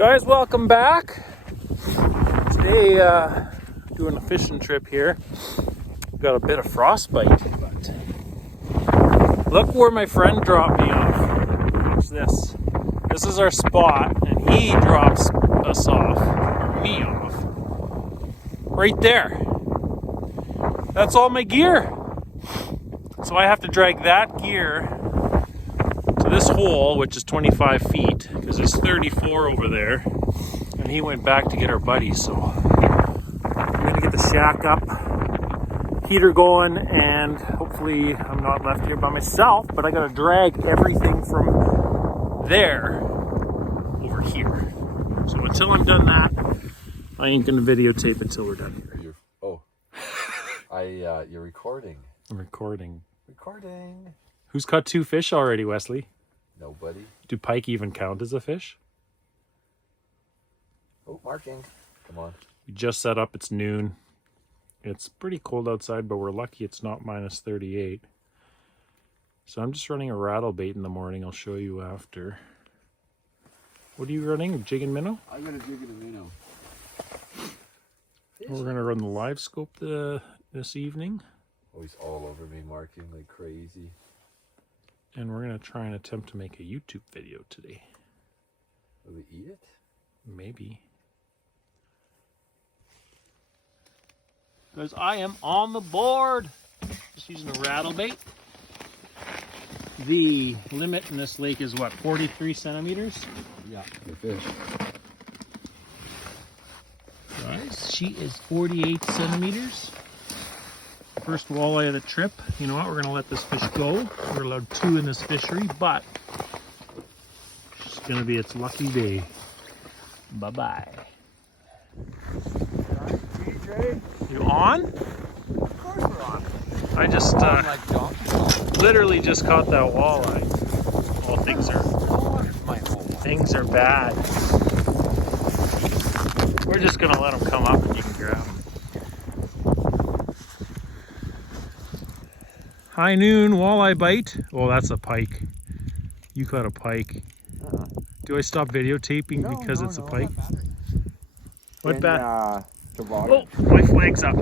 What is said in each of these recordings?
Guys, welcome back. Today, doing a fishing trip here. Got a bit of frostbite, but look where my friend dropped me off. Watch this. This is our spot, and he drops us off, or me off, right there. That's all my gear. So I have to drag that gear to this hole, which is 25 feet, because there's 34 over there, and he went back to get our buddies. So I'm gonna get the shack up, heater going, and hopefully I'm not left here by myself, but I gotta drag everything from there over here. So until I'm done that, I ain't gonna videotape until we're done here. You're recording. I'm recording. Recording. Who's caught 2 fish already, Wesley? Nobody. Do pike even count as a fish? Oh, marking. Come on. We just set up, it's noon. It's pretty cold outside, but we're lucky it's not minus 38. So I'm just running a rattle bait in the morning. I'll show you after. What are you running? A jig and minnow? I got a jig and a minnow. We're gonna run the live scope this evening. Oh, he's all over me, marking like crazy. And we're gonna try and attempt to make a YouTube video today. Will we eat it? Maybe. Because I am on the board. Just using a rattle bait. The limit in this lake is what, 43 centimeters? Yeah, the fish. Guys, she is 48 centimeters. First walleye of the trip. You know what? We're gonna let this fish go. We're allowed 2 in this fishery, but it's gonna be its lucky day. Bye bye. You on? Of course we're on. I just literally just caught that walleye. Oh, things are bad. We're just gonna let them come up and you can grab them. High noon walleye bite. Oh, that's a pike. You caught a pike. Do I stop videotaping because it's a pike? What bad? Oh, my flag's up.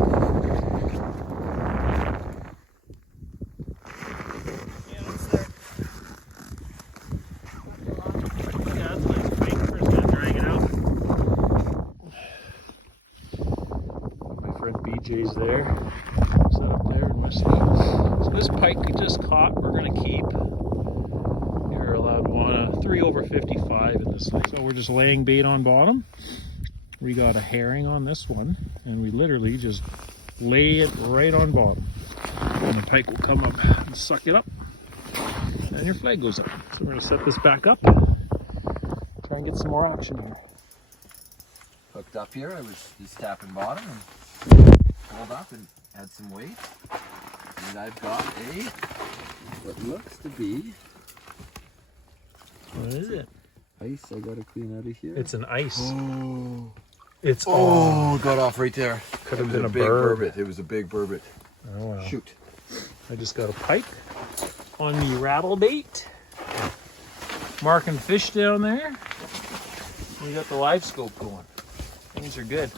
BJ's there. Set up there in Wesley. So this pike we just caught, we're gonna keep. You're allowed 3 over 55 in this lake. So we're just laying bait on bottom. We got a herring on this one, and we literally just lay it right on bottom. And the pike will come up and suck it up, and your flag goes up. So we're gonna set this back up. Try and get some more action here. Hooked up here. I was just tapping bottom and pulled up and had some weight. And I've got what looks to be. What is it? Ice. I gotta clean out of here. It's an ice. Oh. It's got off right there. Could have been a big bird. burbot. It was a big burbot. Oh well. Shoot. I just got a pike on the rattle bait. Marking fish down there. We got the live scope going. Things are good.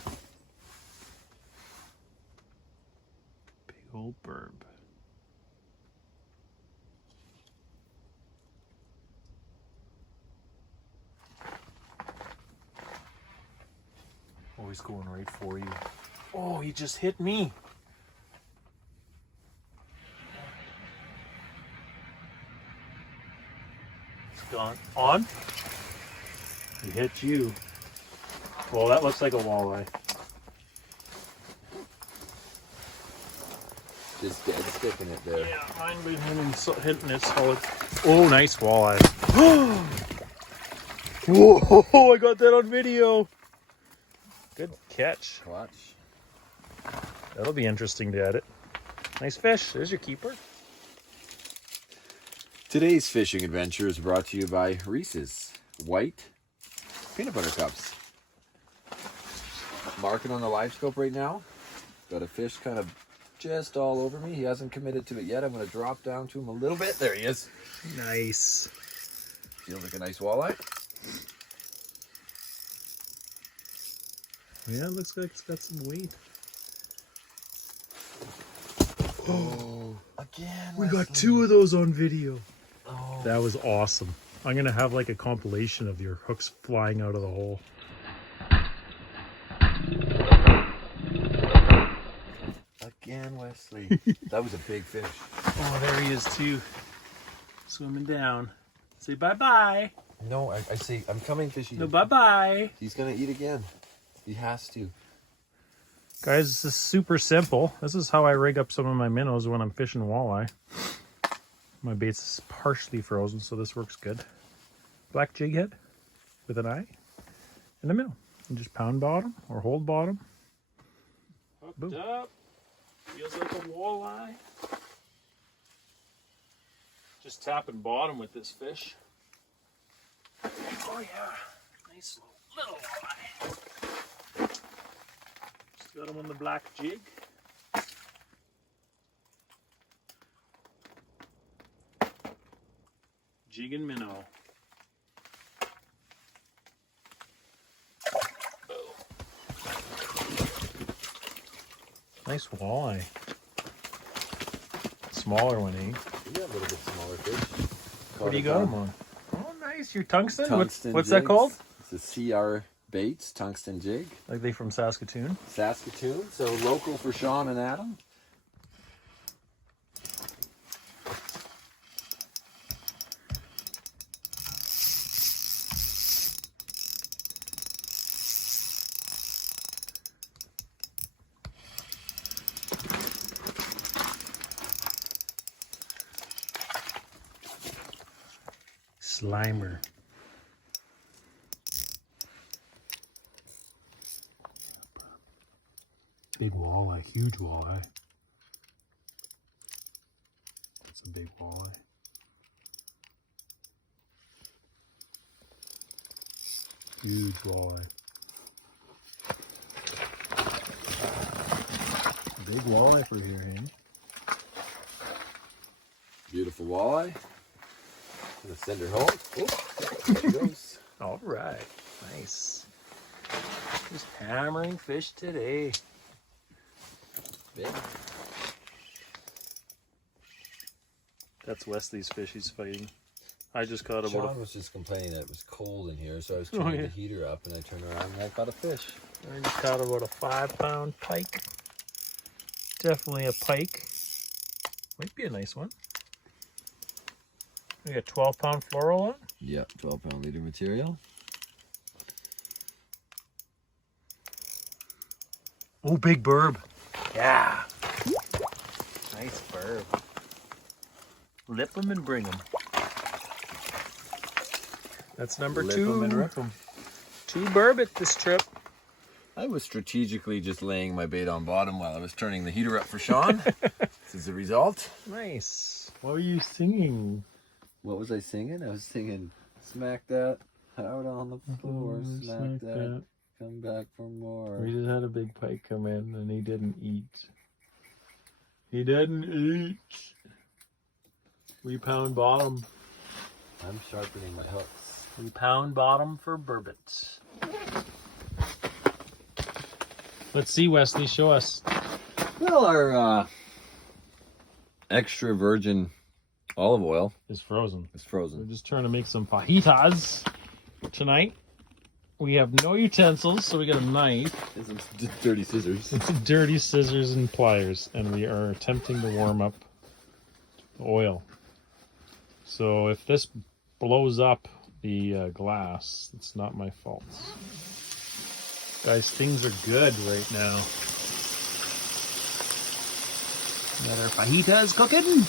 Big old burb. Oh, he's going right for you. Oh, he just hit me. It's gone. On? He hit you. Well, that looks like a walleye. Just dead sticking it there. Yeah, mine been hitting it solid. Oh, nice walleye. Whoa, I got that on video. Good catch. Watch. That'll be interesting to edit. Nice fish. There's your keeper. Today's fishing adventure is brought to you by Reese's White Peanut Butter Cups. Marking on the live scope right now. Got a fish kind of just all over me. He hasn't committed to it yet. I'm going to drop down to him a little bit. There he is. Nice. Feels like a nice walleye. Yeah, it looks like it's got some weight. Oh, again. We got Wesley. 2 of those on video. Oh. That was awesome. I'm gonna have like a compilation of your hooks flying out of the hole. Again, Wesley. That was a big fish. Oh, there he is too. Swimming down. Say bye-bye. No, I say, I'm coming, fishy. No, bye-bye. He's gonna eat again. He has to. Guys, this is super simple. This is how I rig up some of my minnows when I'm fishing walleye. My bait's partially frozen, so this works good. Black jig head with an eye and a minnow. And just pound bottom or hold bottom. Hooked Boom. Up. Feels like a walleye. Just tapping bottom with this fish. Oh yeah, nice little walleye. Just got him on the black jig. Jig and minnow. Nice walleye. Smaller one, eh? Yeah, a little bit smaller fish. What do you got them on? Oh, nice. Your tungsten? Tungsten what's that called? It's a CR Baits tungsten jig. Like they from Saskatoon? Saskatoon. So local for Sean and Adam. Slimer. Big walleye, huge walleye. That's a big walleye. Huge walleye. Big walleye for here, eh? Beautiful walleye. Gonna send her home. Oh, there she goes. All right, nice. Just hammering fish today. Big. That's Wesley's fish he's fighting. I just caught about Sean was just complaining that it was cold in here, so I was turning the heater up, and I turned around and I caught a fish. I just caught about a 5-pound pike. Definitely a pike. Might be a nice one. We got 12-pound fluoro on. Yep, 12-pound leader material. Oh, big burb. Yeah. Nice burb. Lip 'em and bring 'em. That's number Lip 2. 'em and rip 'em. 2 burbot this trip. I was strategically just laying my bait on bottom while I was turning the heater up for Sean. This is the result. Nice. What were you singing? What was I singing? I was singing, smack that out on the floor, smack that, come back for more. We just had a big pike come in and he didn't eat. He didn't eat. We pound bottom. I'm sharpening my hooks. We pound bottom for burbot. Let's see, Wesley, show us. Well, our extra virgin olive oil It's frozen. is frozen. We're just trying to make some fajitas tonight. We have no utensils, so we got a knife. And some dirty scissors. Dirty scissors and pliers, and we are attempting to warm up the oil. So if this blows up the glass, it's not my fault. Guys, things are good right now. Got our fajitas cooking.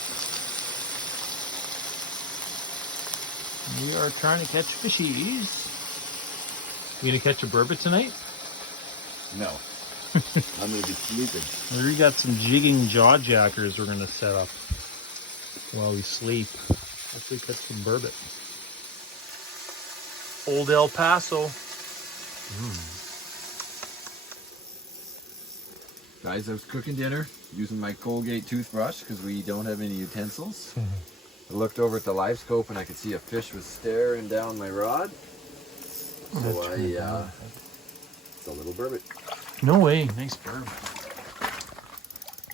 We are trying to catch fishies. You gonna catch a burbot tonight? No. I'm going to be sleeping. We got some jigging jaw jackers we're gonna set up while we sleep. Hopefully catch some burbot. Old El Paso. Guys, I was cooking dinner using my Colgate toothbrush because we don't have any utensils. I looked over at the live scope and I could see a fish was staring down my rod. So I It's a little burbot. No way. Nice burb.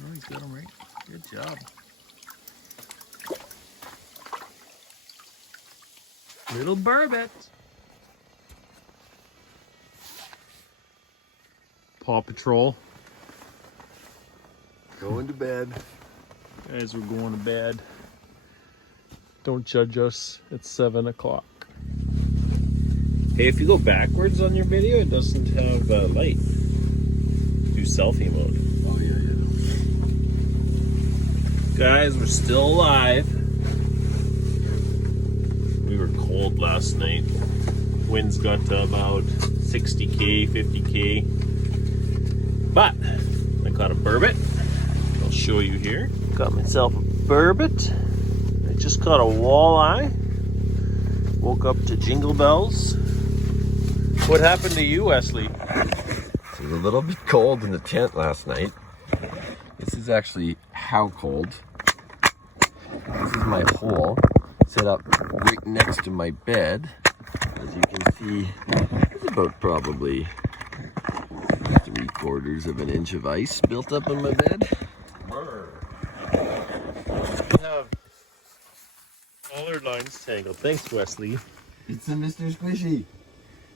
Oh, he's got him right. Good job. Little burbot. Paw Patrol. Going to bed. Guys, we're going to bed. Don't judge us. It's 7 o'clock. Hey, if you go backwards on your video, it doesn't have light. Do selfie mode. Oh, yeah. Guys, we're still alive. We were cold last night. Winds got to about 60k, 50k. But I caught a burbot. I'll show you here. Got myself a burbot. I just caught a walleye. Woke up to jingle bells. What happened to you, Wesley? It was a little bit cold in the tent last night. This is actually how cold. This is my hole set up right next to my bed. As you can see, it's about probably 3/4 of an inch of ice built up in my bed. We have all our lines tangled. Thanks, Wesley. It's a Mr. Squishy.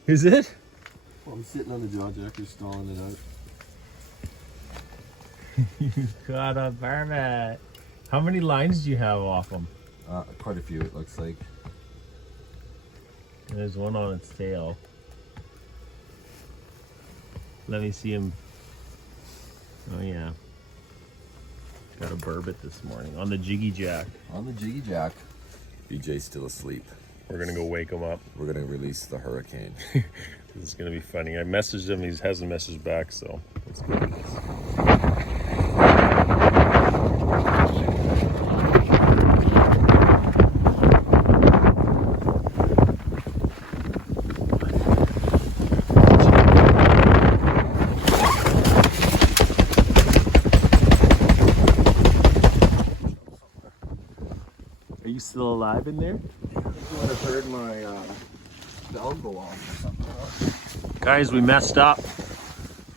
Is it? Well, I'm sitting on the jaw jacker stalling it out. You've got a burbot. How many lines do you have off them? Quite a few, it looks like. There's one on its tail. Let me see him. Oh yeah. Got a burbot this morning on the jiggy jack. On the jiggy jack. BJ's still asleep. We're gonna go wake him up. We're gonna release the hurricane. This is gonna be funny. I messaged him, he hasn't messaged back, so let's go do this. Are you still alive in there? You would have heard my bell go off or something. Guys, we messed up.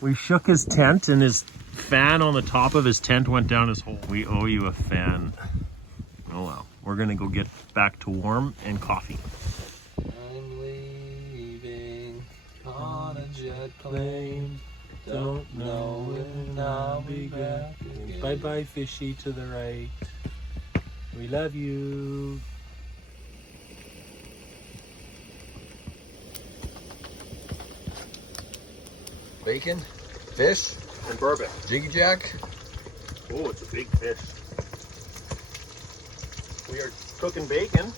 We shook his tent and his fan on the top of his tent went down his hole. We owe you a fan. Oh well. We're gonna go get back to warm and coffee. I'm leaving on a jet plane. Don't know when I'll be back. Bye bye, fishy to the right. We love you. Bacon, fish, And burbot. jiggy jack. Oh, it's a big fish. We are cooking bacon,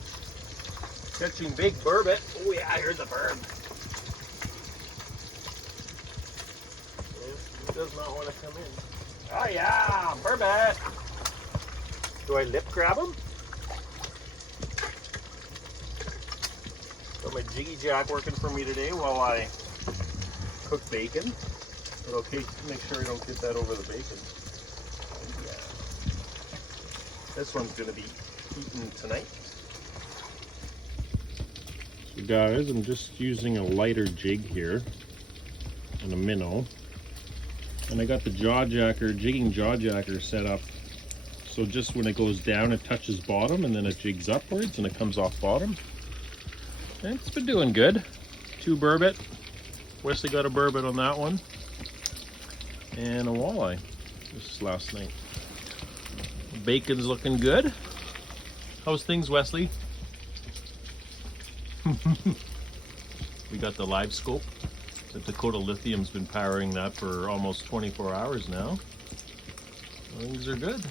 catching big burbot. Oh yeah, here's a burb. He does not want to come in. Oh yeah, burbot. Do I lip grab him? Got my jiggy jack working for me today while I cook bacon. But okay, make sure I don't get that over the bacon. Yeah. This one's gonna be eaten tonight. So guys, I'm just using a lighter jig here and a minnow. And I got the jigging jaw jacker set up. So just when it goes down, it touches bottom and then it jigs upwards and it comes off bottom. And it's been doing good. 2 burbot. Wesley got a burbot on that one. And a walleye. This is last night. Bacon's looking good. How's things, Wesley? We got the live scope. The Dakota Lithium's been powering that for almost 24 hours now. Things are good.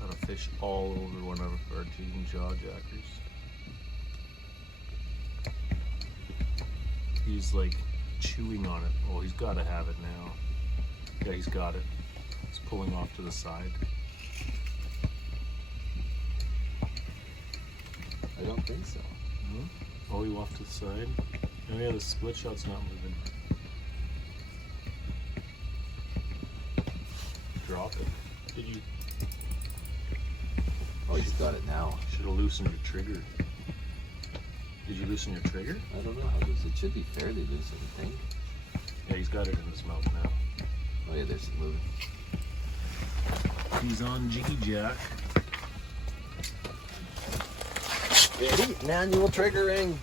Got a fish all over one of our jigging jaw jackers. He's like chewing on it. Oh, he's got to have it now. Yeah, he's got it. It's pulling off to the side. I don't think so. Hmm? Oh, you off to the side? Oh yeah, the split shot's not moving. Drop it. Did you? Oh, he's got it now. Should have loosened the trigger. Did you loosen your trigger? I don't know how loose. It should be fairly loose, I think. Yeah, he's got it in his mouth now. Oh yeah, there's some moving. He's on Jiggy Jack. Ready? Manual triggering.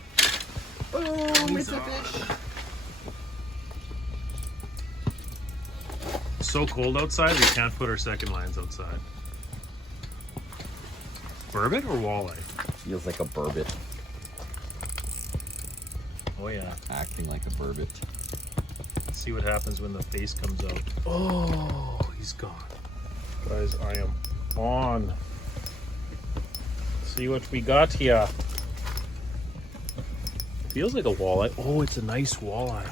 Boom! It's a on. fish. It's so cold outside, we can't put our second lines outside. Burbot or walleye? Feels like a burbot. Oh yeah. Acting like a burbot. Let's see what happens when the face comes out. Oh, he's gone. Guys, I am on. See what we got here. Feels like a walleye. Oh, it's a nice walleye.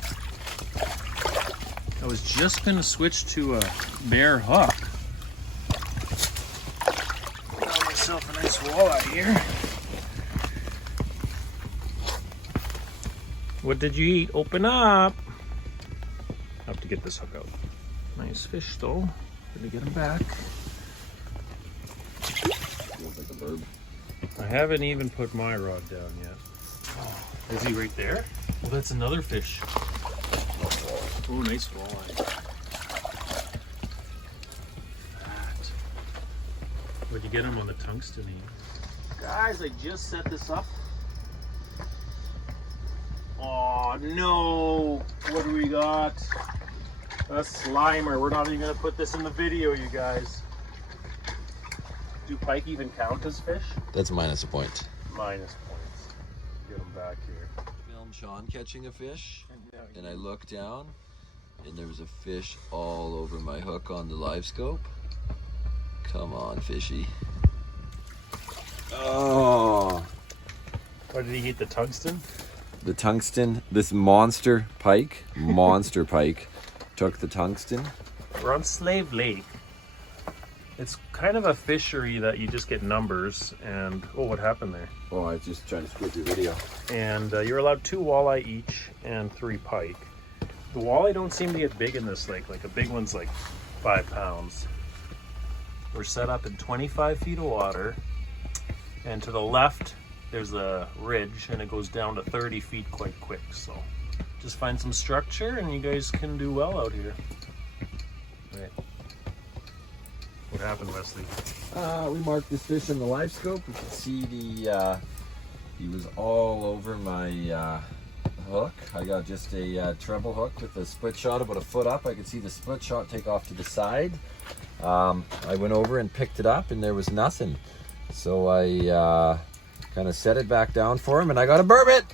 I was just gonna switch to a bare hook. Got myself a nice walleye here. What did you eat? Open up. Have to get this hook out. Nice fish though. Gonna get him back. Feels like a burb. I haven't even put my rod down yet. Oh, is he right there? Well, that's another fish. Oh, nice walleye. That. Where'd you get him on the tungsten? Guys, I just set this up. Oh no! What do we got? A slimer. We're not even gonna put this in the video, you guys. Do pike even count as fish? That's minus a point. Minus points. Get him back here. Filmed Sean catching a fish, and I look down, and there was a fish all over my hook on the live scope. Come on, fishy. Oh! Or did he eat the tungsten? The tungsten, this monster pike, took the tungsten. We're on Slave Lake. It's kind of a fishery that you just get numbers and, oh, what happened there? Oh, I was just trying to split your video. And you're allowed 2 walleye each and 3 pike. The walleye don't seem to get big in this lake. Like a big one's like 5 pounds. We're set up in 25 feet of water. And to the left, there's a ridge and it goes down to 30 feet quite quick. So just find some structure and you guys can do well out here. Right. What happened, Wesley? We marked this fish in the live scope. You can see he was all over my hook. I got just a treble hook with a split shot about a foot up. I could see the split shot take off to the side. I went over and picked it up and there was nothing. So I kind of set it back down for him and I got a burbot.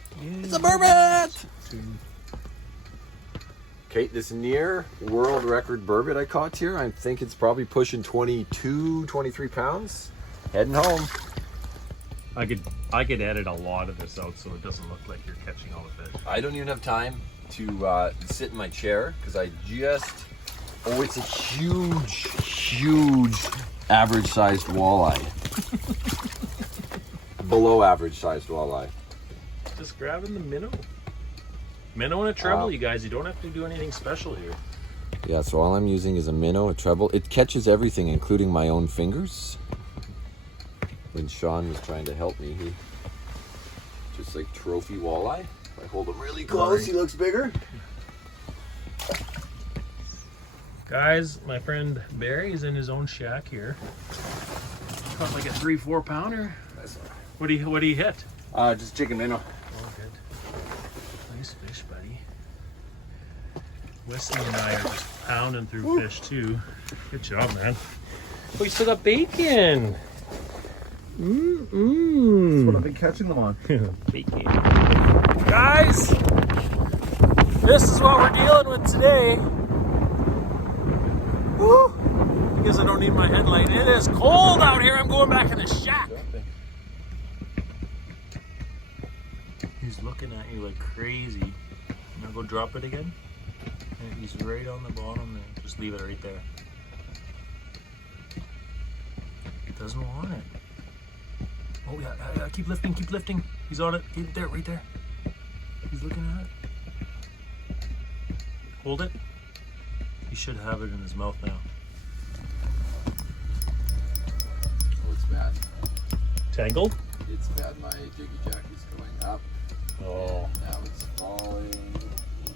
It's a burbot! Okay, this near world record burbot I caught here, I think it's probably pushing 22, 23 pounds. Heading home. I could edit a lot of this out so it doesn't look like you're catching all the fish. I don't even have time to sit in my chair because I just, oh, it's a huge average sized walleye. Below average sized walleye. Just grabbing the minnow. Minnow and a treble, you guys. You don't have to do anything special here. Yeah, so all I'm using is a minnow, a treble. It catches everything, including my own fingers. When Sean was trying to help me, he just like trophy walleye. If I hold him really close, he looks bigger. Guys, my friend Barry's in his own shack here. Caught like a 3-4 pounder. What do you hit? Just chicken minnow. Oh, good. Nice fish, buddy. Wesley and I are just pounding through fish too. Good job, man. Oh, you still got bacon. That's what I've been catching them on. Bacon. Guys, this is what we're dealing with today. Woo! I guess I don't need my headlight. It is cold out here. I'm going back in the shack. He's looking at you like crazy. I'm gonna go drop it again. And he's right on the bottom there. Just leave it right there. It doesn't want it. Oh yeah, keep lifting, keep lifting. He's on it. Keep it there, right there. He's looking at it. Hold it. He should have it in his mouth now. Oh, it's bad. Tangled? It's bad. My jiggy jack is going up. Oh. Now it's falling.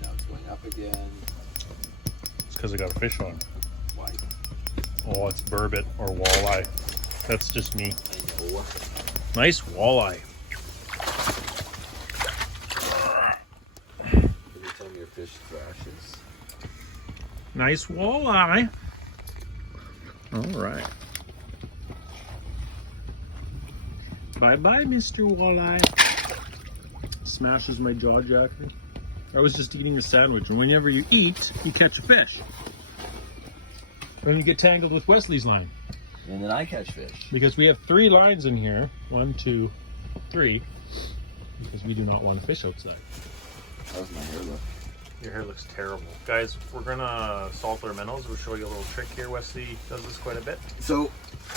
Now it's going up again. It's because I got a fish on. Why? Oh, it's burbot or walleye. That's just me. I know. Nice walleye. Every time your fish thrashes. Nice walleye. All right. Bye-bye, Mr. Walleye. Smashes my jaw jacket. I was just eating a sandwich, and whenever you eat, you catch a fish. Then you get tangled with Wesley's line. And then I catch fish. Because we have 3 lines in here. 1, 2, 3. Because we do not want to fish outside. How's my hair look? Your hair looks terrible. Guys, we're gonna salt our minnows. We'll show you a little trick here. Wesley does this quite a bit. So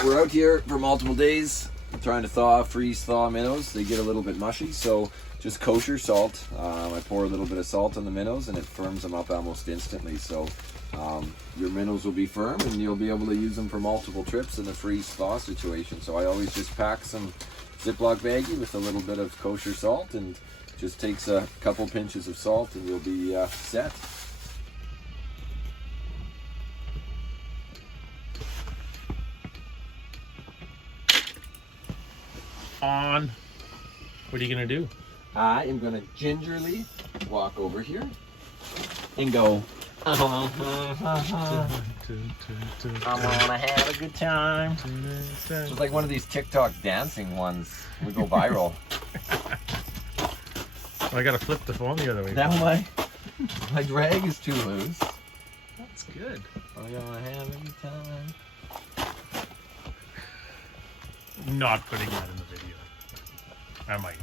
we're out here for multiple days trying to freeze thaw minnows. They get a little bit mushy, so just kosher salt. I pour a little bit of salt on the minnows and it firms them up almost instantly. So your minnows will be firm and you'll be able to use them for multiple trips in a freeze thaw situation. So I always just pack some Ziploc baggie with a little bit of kosher salt, and just takes a couple pinches of salt and you'll be set. On. What are you gonna do? I am gonna gingerly walk over here and go, I'm gonna have a good time. It's like one of these TikTok dancing ones. We go viral. I gotta flip the phone the other way. Now my drag is too loose. That's good. I'm gonna have a good time. Not putting that in the video. I might.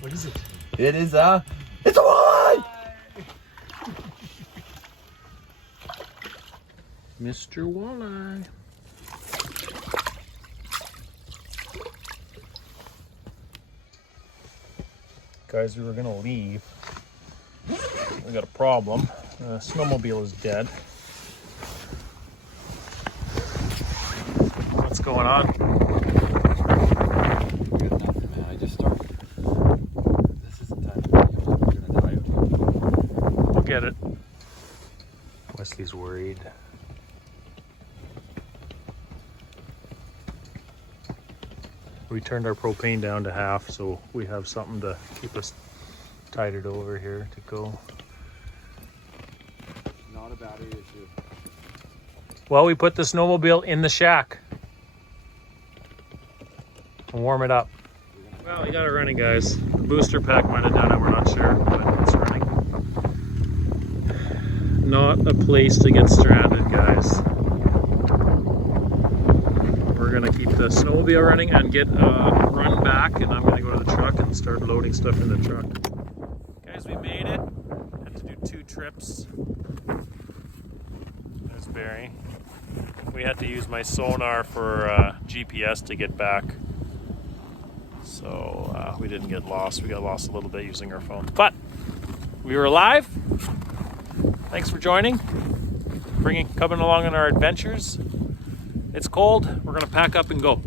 What is it? It's a walleye! Mr. Walleye. Guys, we were gonna leave. We got a problem. The snowmobile is dead. What's going on? Good nothing, man. I just started. This isn't time for video. We're gonna die out here. We'll get it. Wesley's worried. We turned our propane down to half, so we have something to keep us tided over here to go. Not a battery issue. Well, we put the snowmobile in the shack and warm it up. Well, we got it running, guys. The booster pack might have done it, we're not sure, but it's running. Not a place to get stranded, guys. We're gonna keep the snowmobile running and get a run back, and I'm gonna go to the truck and start loading stuff in the truck. Guys, we made it. Had to do 2 trips. There's Barry. We had to use my sonar for GPS to get back. So we didn't get lost. We got lost a little bit using our phone. But we were alive. Thanks for joining. Coming along on our adventures. It's cold. We're gonna pack up and go.